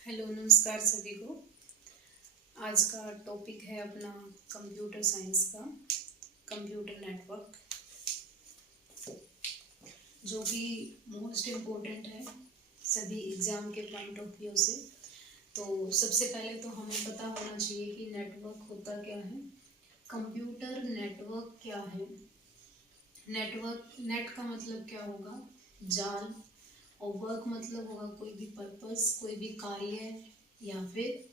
Hello, नमस्कार सभी को। आज का टॉपिक है अपना कंप्यूटर साइंस का कंप्यूटर नेटवर्क, जो कि मोस्ट इम्पोर्टेंट है सभी एग्ज़ाम के पॉइंट ऑफ व्यू से। तो सबसे पहले तो हमें पता होना चाहिए कि नेटवर्क होता क्या है, कंप्यूटर नेटवर्क क्या है। नेटवर्क, नेट का मतलब क्या होगा, जाल, और वर्क मतलब होगा कोई भी पर्पस, कोई भी कार्य या फिर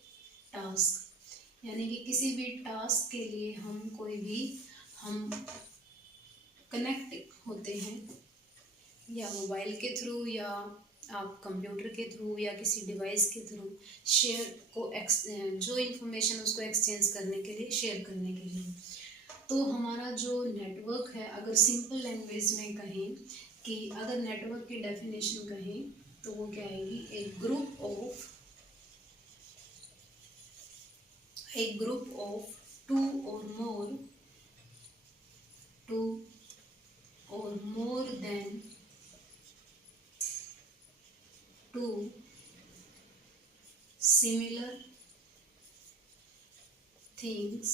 टास्क। यानी कि किसी भी टास्क के लिए हम कनेक्ट होते हैं, या मोबाइल के थ्रू, या आप कंप्यूटर के थ्रू, या किसी डिवाइस के थ्रू जो इन्फॉर्मेशन उसको एक्सचेंज करने के लिए, शेयर करने के लिए। तो हमारा जो नेटवर्क है, अगर सिंपल लैंग्वेज में कहें कि अगर नेटवर्क की डेफिनेशन कहें तो वो क्या आएगी, एक ग्रुप ऑफ टू और more than two similar things,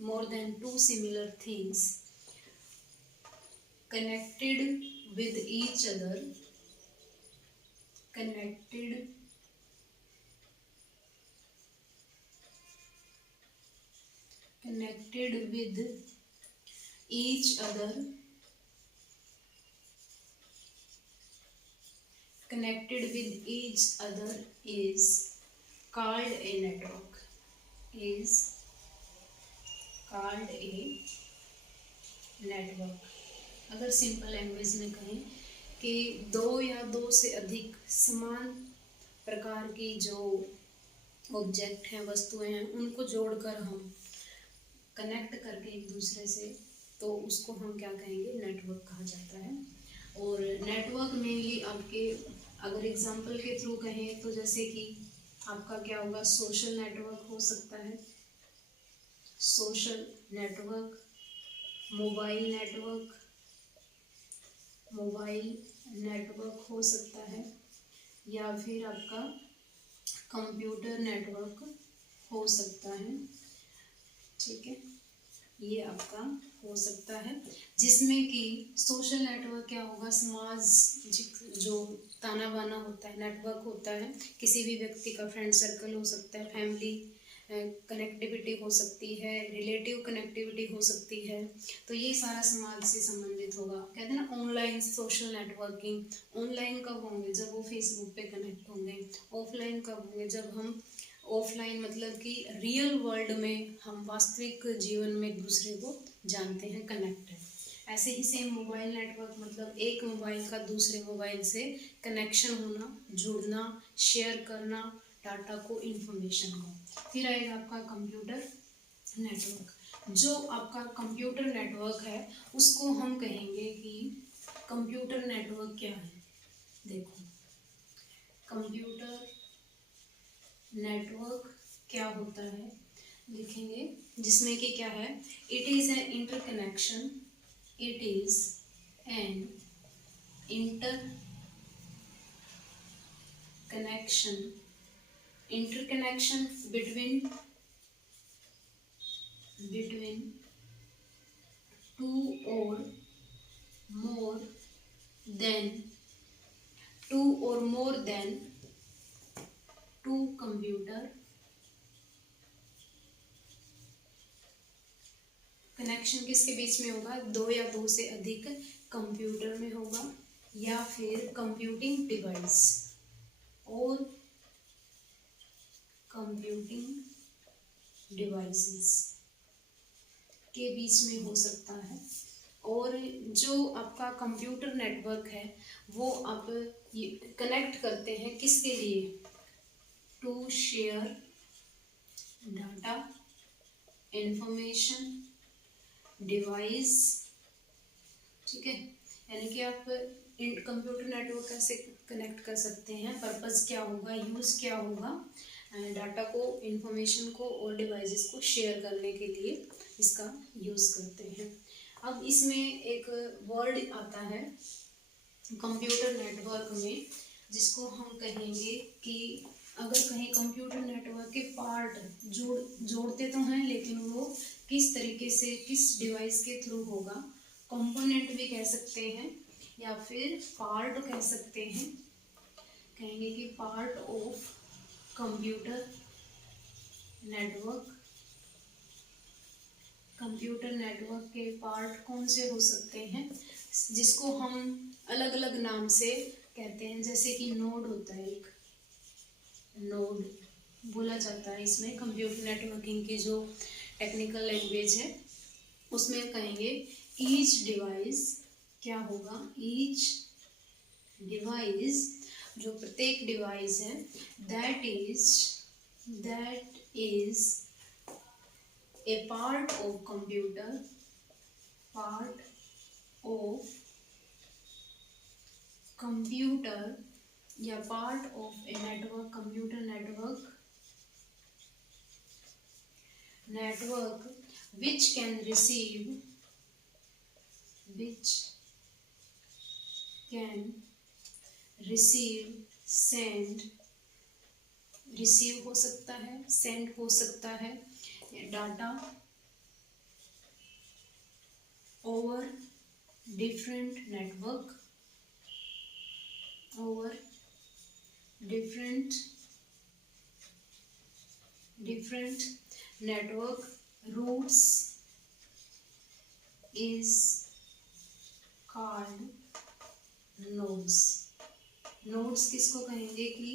more than two similar things connected with each other, connected with each other, connected with each other is called a network, is called a network। अगर simple language में कहें कि दो या दो से अधिक समान प्रकार की जो ऑब्जेक्ट हैं, वस्तुएं हैं, उनको जोड़कर हम कनेक्ट करके एक दूसरे से, तो उसको हम क्या कहेंगे, नेटवर्क कहा जाता है। और नेटवर्क में ही आपके अगर एग्जांपल के थ्रू कहें तो जैसे कि आपका क्या होगा, सोशल नेटवर्क हो सकता है, सोशल नेटवर्क, मोबाइल नेटवर्क हो सकता है, या फिर आपका कंप्यूटर नेटवर्क हो सकता है। ठीक है, ये आपका हो सकता है, जिसमें कि सोशल नेटवर्क क्या होगा, सामाजिक जो ताना बाना होता है, नेटवर्क होता है, किसी भी व्यक्ति का फ्रेंड सर्कल हो सकता है, फैमिली कनेक्टिविटी हो सकती है, रिलेटिव कनेक्टिविटी हो सकती है। तो ये सारा समाज से संबंधित होगा। कहते हैं ना ऑनलाइन सोशल नेटवर्किंग, ऑनलाइन कब होंगे, जब वो फेसबुक पे कनेक्ट होंगे। ऑफलाइन कब होंगे, जब हम ऑफलाइन मतलब कि रियल वर्ल्ड में हम वास्तविक जीवन में एक दूसरे को जानते हैं, कनेक्ट है। ऐसे ही सेम मोबाइल नेटवर्क मतलब एक मोबाइल का दूसरे मोबाइल से कनेक्शन होना, जुड़ना, शेयर करना डाटा को, इंफॉर्मेशन को। फिर आएगा आपका कंप्यूटर नेटवर्क। जो आपका कंप्यूटर नेटवर्क है उसको हम कहेंगे कि कंप्यूटर नेटवर्क क्या है। देखो, कंप्यूटर नेटवर्क क्या होता है लिखेंगे, जिसमें कि क्या है, it is an interconnection, it is an interconnection between two or more than two computer। Connection किसके बीच में होगा, दो या दो से अधिक कंप्यूटर में होगा, या फिर कंप्यूटिंग डिवाइस और कंप्यूटिंग डिवाइसेस के बीच में हो सकता है। और जो आपका कंप्यूटर नेटवर्क है वो आप कनेक्ट करते हैं किसके लिए, to share data, information, device. ठीक है, यानी कि आप कंप्यूटर नेटवर्क कैसे कनेक्ट कर सकते हैं, पर्पस क्या होगा, यूज़ क्या होगा, डाटा को, इंफॉर्मेशन को और डिवाइसेस को शेयर करने के लिए इसका यूज़ करते हैं। अब इसमें एक वर्ड आता है कंप्यूटर नेटवर्क में, जिसको हम कहेंगे कि अगर कहीं कंप्यूटर नेटवर्क के पार्ट जोड़ते तो हैं, लेकिन वो किस तरीके से किस डिवाइस के थ्रू होगा, कंपोनेंट भी कह सकते हैं या फिर पार्ट कह सकते हैं। कहेंगे कि part of computer network. Computer network के पार्ट कौन से हो सकते हैं, जिसको हम अलग अलग नाम से कहते हैं, जैसे कि नोड होता है, एक नोड बोला जाता है इसमें। कंप्यूटर नेटवर्किंग की जो टेक्निकल लैंग्वेज है उसमें कहेंगे ईच डिवाइस, क्या होगा, ईच डिवाइस, जो प्रत्येक डिवाइस है, that is a part of computer, part of computer या part of a network, computer network which can receive send, receive हो सकता है, सेंड हो सकता है, data over different network, over different network routes is called nodes। Nodes किसको कहेंगे कि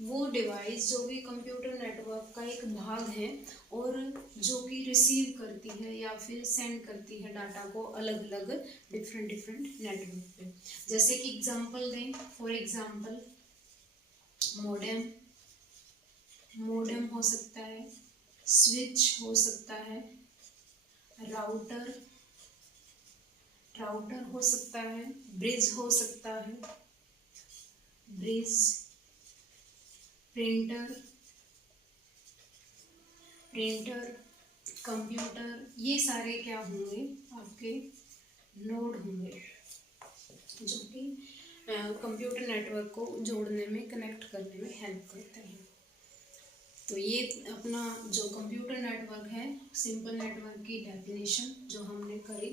वो डिवाइस जो भी कंप्यूटर नेटवर्क का एक भाग है और जो कि रिसीव करती है या फिर सेंड करती है डाटा को अलग अलग डिफरेंट नेटवर्क पे। जैसे कि एग्जांपल दें, फॉर एग्जांपल मॉडेम हो सकता है, स्विच हो सकता है, राउटर हो सकता है, ब्रिज हो सकता है, प्रिंटर, कंप्यूटर, ये सारे क्या होंगे, आपके नोड होंगे, जो कि कंप्यूटर नेटवर्क को जोड़ने में, कनेक्ट करने में हेल्प करते हैं। तो ये अपना जो कंप्यूटर नेटवर्क है, सिंपल नेटवर्क की डेफिनेशन जो हमने करी।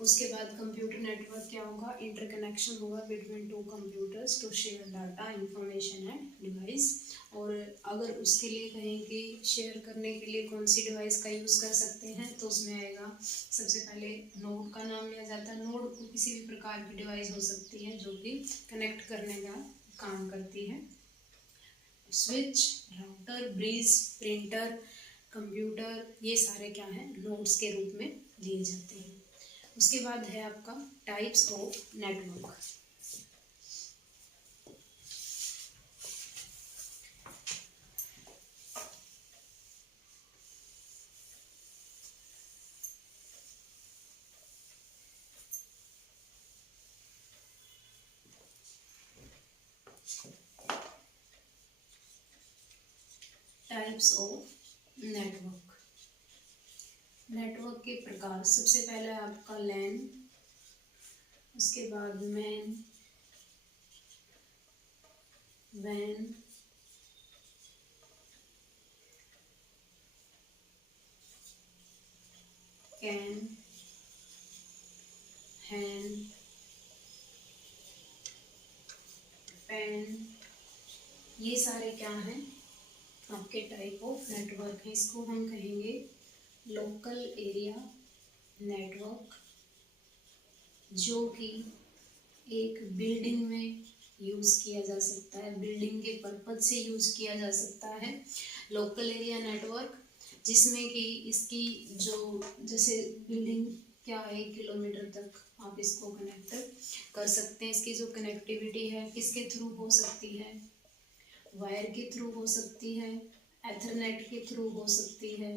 उसके बाद कंप्यूटर नेटवर्क क्या होगा, इंटरकनेक्शन होगा between two computers to share data, information and device. और अगर उसके लिए कहें कि शेयर करने के लिए कौन सी डिवाइस का यूज़ कर सकते हैं, तो उसमें आएगा सबसे पहले नोड का नाम लिया जाता है। नोड को किसी भी प्रकार की डिवाइस हो सकती है जो कि कनेक्ट करने का काम करती है। Switch, router, bridge, printer, computer, ये सारे क्या हैं, नोड्स के रूप में लिए जाते हैं। उसके बाद है आपका types of network. Types of network, network के प्रकार। सबसे पहला आपका लैन, उसके बाद मैन, वैन, कैन, हैन, पैन, ये सारे क्या हैं, आपके टाइप ऑफ नेटवर्क है। इसको हम कहेंगे लोकल एरिया नेटवर्क, जो कि एक बिल्डिंग में यूज़ किया जा सकता है, बिल्डिंग के पर्पज से यूज़ किया जा सकता है लोकल एरिया नेटवर्क, जिसमें कि इसकी जो, जैसे बिल्डिंग क्या है, 1 किलोमीटर तक आप इसको कनेक्ट कर सकते हैं। इसकी जो कनेक्टिविटी है किसके थ्रू हो सकती है, वायर के थ्रू हो सकती है, एथरनेट के थ्रू हो सकती है,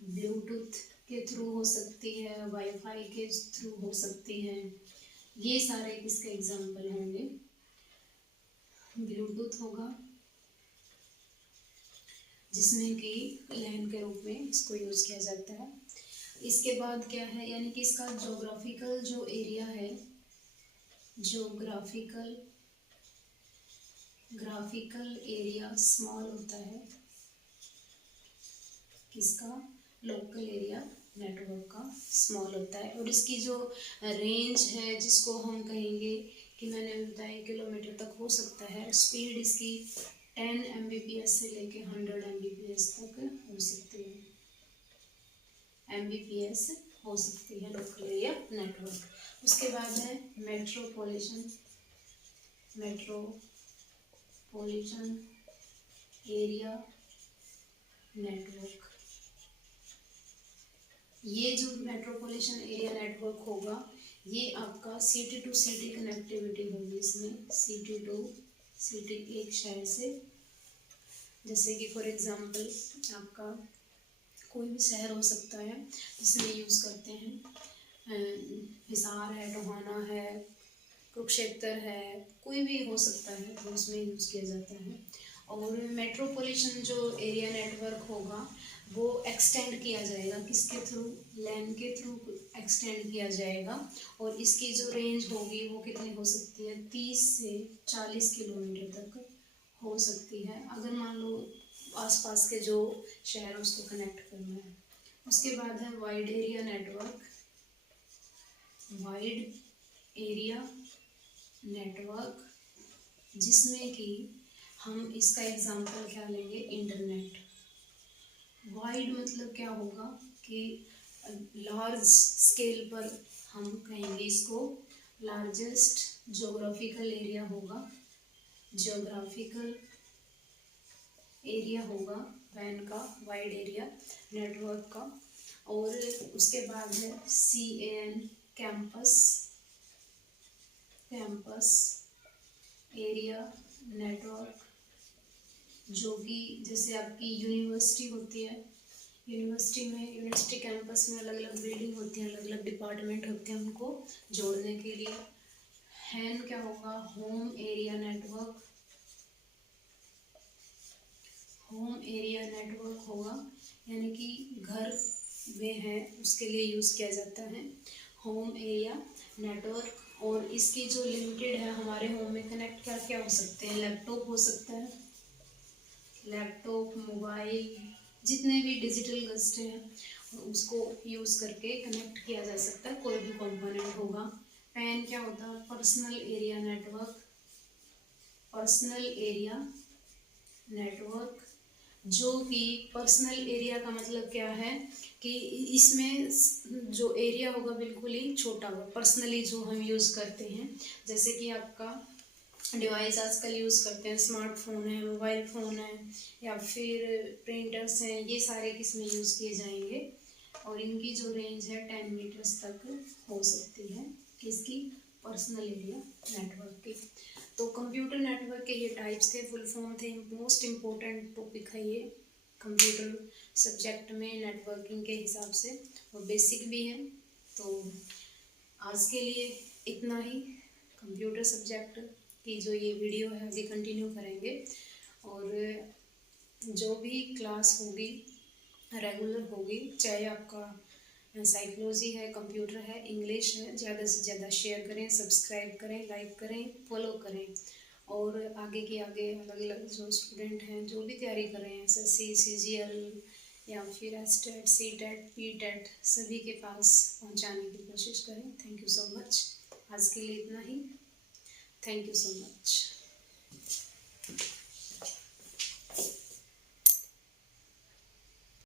ब्लूटूथ के थ्रू हो सकती है, वाईफाई के थ्रू हो सकती है। ये सारे इसके एग्जाम्पल होंगे। ब्लूटूथ होगा जिसमें कि लैन के रूप में इसको यूज़ किया जाता है। इसके बाद क्या है, यानी कि इसका जोग्राफिकल जो एरिया है, ग्राफिकल एरिया स्मॉल होता है, किसका, लोकल एरिया नेटवर्क का स्मॉल होता है। और इसकी जो रेंज है, जिसको हम कहेंगे कि मैंने बताया किलोमीटर तक हो सकता है, स्पीड इसकी 10 Mbps से लेके 100 Mbps तक हो सकती है, Mbps हो सकती है लोकल एरिया नेटवर्क। उसके बाद है मेट्रोपॉलिटन एरिया नेटवर्क। ये जो मेट्रोपॉलिटन एरिया नेटवर्क होगा, ये आपका सिटी टू सिटी कनेक्टिविटी होगी इसमें, सिटी टू सिटी, एक शहर से, जैसे कि फॉर एग्जांपल आपका कोई भी शहर हो सकता है जिसमें यूज़ करते हैं, हिसार है, टोहाना है, कुरुक्षेत्र है, कोई भी हो सकता है, तो उसमें यूज़ किया जाता है। और मेट्रोपॉलिटन जो एरिया नेटवर्क होगा वो एक्सटेंड किया जाएगा, किसके थ्रू, लैन के थ्रू एक्सटेंड किया जाएगा। और इसकी जो रेंज होगी वो कितनी हो सकती है, 30 से 40 किलोमीटर तक हो सकती है, अगर मान लो आसपास के जो शहर है उसको कनेक्ट करना है। उसके बाद है वाइड एरिया नेटवर्क, जिसमें कि हम इसका एग्जांपल क्या लेंगे, इंटरनेट। वाइड मतलब क्या होगा कि लार्ज स्केल पर हम कहेंगे इसको, लार्जेस्ट जोग्राफिकल एरिया होगा, जोग्राफिकल एरिया होगा वैन का, वाइड एरिया नेटवर्क का। और उसके बाद है CAN, कैंपस एरिया नेटवर्क, जो कि जैसे आपकी यूनिवर्सिटी होती है, यूनिवर्सिटी कैंपस में अलग अलग बिल्डिंग होती हैं, अलग अलग डिपार्टमेंट होते हैं, उनको जोड़ने के लिए। हैन क्या होगा, होम एरिया नेटवर्क होगा, यानी कि घर में है उसके लिए यूज़ किया जाता है होम एरिया नेटवर्क। और इसकी जो लिमिटेड है, हमारे होम में कनेक्ट क्या क्या हो सकते हैं, लैपटॉप हो सकता है, लैपटॉप, मोबाइल, जितने भी डिजिटल गस्ट हैं उसको यूज़ करके कनेक्ट किया जा सकता है, कोई भी कंपोनेंट होगा। पैन क्या होता है, पर्सनल एरिया नेटवर्क, जो कि पर्सनल एरिया का मतलब क्या है कि इसमें जो एरिया होगा बिल्कुल ही छोटा होगा, पर्सनली जो हम यूज़ करते हैं, जैसे कि आपका डिवाइस आजकल यूज़ करते हैं, स्मार्टफोन है, मोबाइल फ़ोन है, या फिर प्रिंटर्स हैं, ये सारे किस में यूज़ किए जाएंगे। और इनकी जो रेंज है 10 मीटर्स तक हो सकती है, किसकी, पर्सनल एरिया नेटवर्क की। तो कंप्यूटर नेटवर्क के ये टाइप्स थे, फुल फॉर्म थे, मोस्ट इम्पोर्टेंट टॉपिक है ये कंप्यूटर सब्जेक्ट में नेटवर्किंग के हिसाब से, और बेसिक भी है। तो आज के लिए इतना ही, कंप्यूटर सब्जेक्ट की जो ये वीडियो है आगे कंटिन्यू करेंगे, और जो भी क्लास होगी रेगुलर होगी, चाहे आपका साइकोलॉजी है, कंप्यूटर है, इंग्लिश है, ज़्यादा से ज़्यादा शेयर करें, सब्सक्राइब करें, लाइक करें, फॉलो करें। और आगे अलग अलग जो स्टूडेंट हैं जो भी तैयारी कर रहे हैं, SSC, CGL या फिर STET, CTET, PTET, सभी के पास पहुंचाने की कोशिश करें। थैंक यू सो मच, आज के लिए इतना ही। Thank you so much.